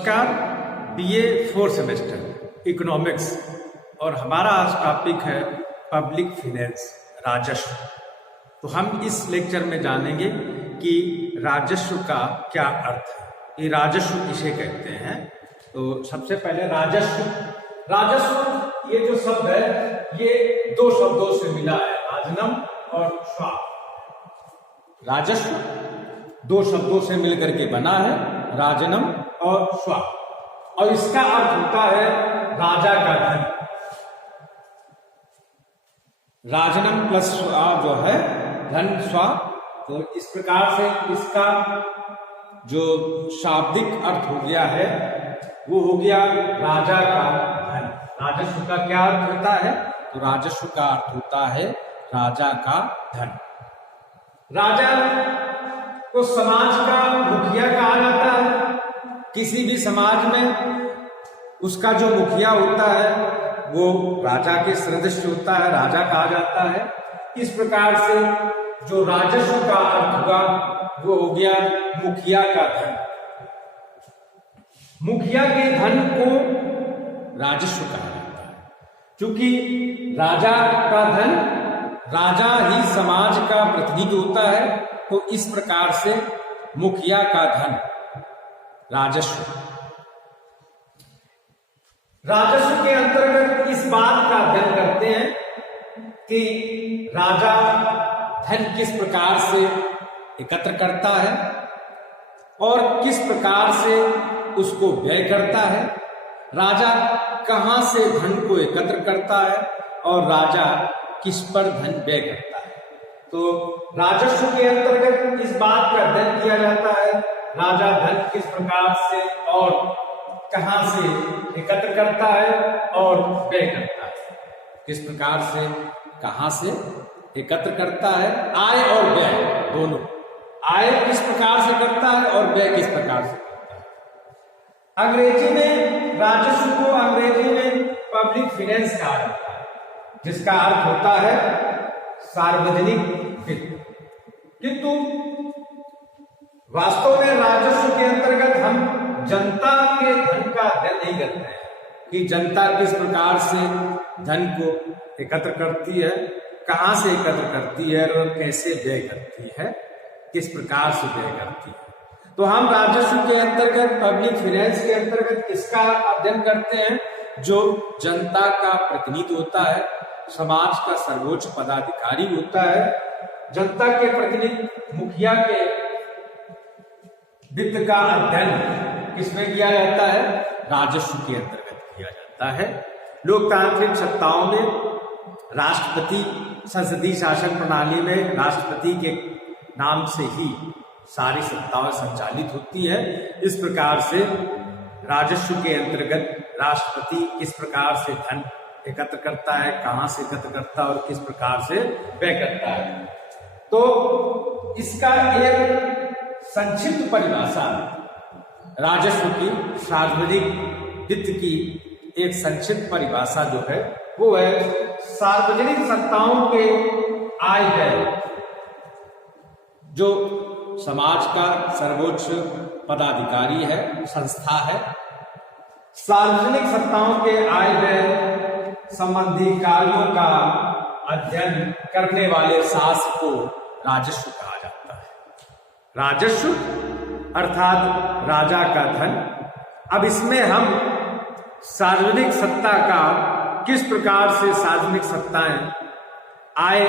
नमस्कार। BA 4 semester economics और हमारा आज टॉपिक है पब्लिक फाइनेंस, राजस्व। तो हम इस लेक्चर में जानेंगे कि राजस्व का क्या अर्थ है, ये राजस्व किसे कहते हैं। तो सबसे पहले राजस्व ये जो शब्द है ये दो शब्दों से मिला है, राजनम और स्वा। राजस्व दो शब्दों से मिलकर के बना है, राजनम और स्वा, और इसका अर्थ होता है राजा का धन। राजनम प्लस स्वा जो है धन स्वा, तो इस प्रकार से इसका जो शाब्दिक अर्थ हो गया है वो हो गया राजा का धन। राजस्व का क्या अर्थ होता है? तो राजस्व का अर्थ होता है राजा का धन। राजा को समाज का मुखिया कहा जाता है। किसी भी समाज में उसका जो मुखिया होता है वो राजा के सदृश होता है, राजा कहा जाता है। इस प्रकार से जो राजस्व का अर्थ हुआ वो हो गया मुखिया का धन। मुखिया के धन को राजस्व कहा जाता है, क्योंकि राजा का धन, राजा ही समाज का प्रतिनिधि होता है, तो इस प्रकार से मुखिया का धन राजस्व। राजस्व के अंतर्गत इस बात का अध्ययन करते हैं कि राजा धन किस प्रकार से एकत्र करता है और किस प्रकार से उसको व्यय करता है। राजा कहां से धन को एकत्र करता है और राजा किस पर धन व्यय करता है। तो राजस्व के अंतर्गत इस बात का अध्ययन किया जाता है, राजा धन किस प्रकार से और कहां से एकत्र करता है और व्यय करता है। किस प्रकार से, कहां से एकत्र करता है, आय और व्यय दोनों। आय किस प्रकार से करता है और व्यय किस प्रकार से करता है। अंग्रेजी में राजस्व को अंग्रेजी में पब्लिक फाइनेंस कहा जाता है, जिसका अर्थ होता है सार्वजनिक वित्त। किंतु वास्तव में राजस्व के अंतर्गत हम जनता के धन का अध्ययन नहीं करते हैं कि जनता किस प्रकार से धन को एकत्र करती है, कहां से एकत्र करती है और कैसे व्यय करती है, किस प्रकार से व्यय करती है। तो हम राजस्व के अंतर्गत, पब्लिक फाइनेंस के अंतर्गत किसका अध्ययन करते हैं? जो जनता का प्रतिनिधि होता है, समाज का सर्वोच्च पदाधिकारी होता है। जनता के प्रतिनिधि मुखिया के वित्त का अध्ययन किसमें किया जाता है? राजस्व के अंतर्गत किया जाता है। लोकतांत्रिक सत्ताओं में राष्ट्रपति, संसदीय शासन प्रणाली में राष्ट्रपति के नाम से ही सारी सत्ताएं संचालित होती है। इस प्रकार से राजस्व के अंतर्गत राष्ट्रपति किस प्रकार से धन एकत्र करता है, कहां से एकत्र करता है और किस प्रकार से व्यय करता है। तो इसका एक संक्षिप्त परिभाषा राजस्व की, सार्वजनिक वित्त की एक संक्षिप्त परिभाषा जो है वो है सार्वजनिक सत्ताओं के आय व्यय। जो समाज का सर्वोच्च पदाधिकारी है, संस्था है, सार्वजनिक सत्ताओं के आय व्यय संबंधी कार्यों का अध्ययन करने वाले शास्त्र को राजस्व कहा जाता है। राजस्व अर्थात राजा का धन। अब इसमें हम सार्वजनिक सत्ता का किस प्रकार से सार्वजनिक सत्ताएं आय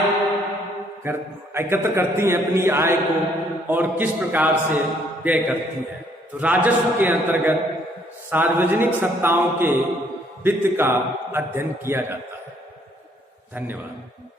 एकत्र करती हैं अपनी आय को और किस प्रकार से व्यय करती हैं। तो राजस्व के अंतर्गत सार्वजनिक सत्ताओं के वित्त का अध्ययन किया जाता है। धन्यवाद।